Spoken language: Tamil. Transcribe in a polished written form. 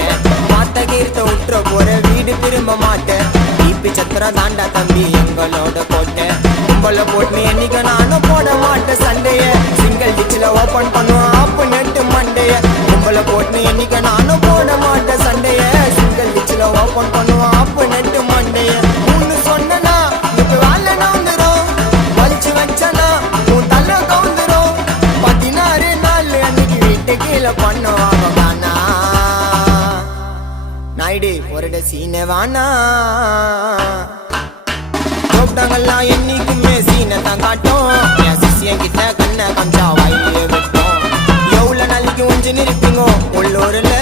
மாட்டேன். மாத்த கீர்த்த உற்ற போற வீடு திரும்ப மாட்டேன். டிபி சத்திரம் தாண்டா தம்பி எங்களோட கோட்டை. கும்பல போட்டு என்னைக்கு நானும் போட மாட்டேன் சண்டைய. சிங்கிள் டிச்சில ஓபன் பண்ணுவோம் ஆப்பு நெட்டு மண்டைய. கும்பல போட்டு என்னைக்கு நானும் போட மாட்டேன் சண்டைய. சிங்கிள் டிச்சில ஓபன் பண்ணுவோம் ஆப்பு நெட்டு மண்டைய. ஒன்னு சொன்னா இப்ப வேலை நவுந்துரும். வலிச்சு வச்சனா உன் தலை கவுந்துரும். 16 நாள் அன்னைக்கு வீட்டு கீழே பண்ணுவாங்க காணா. நாயுடு ஒரு சீனை வானா. கூப்பிட்டாங்கல்லாம் என்னைக்குமே சீனை தான் காட்டும். என் சிசியன் கிட்ட கண்ணை கம்சா வாயிலே விட்டோம். எவ்வளவு நாளைக்கு ஒஞ்சு நிற்பீங்க உள்ளூர்ல.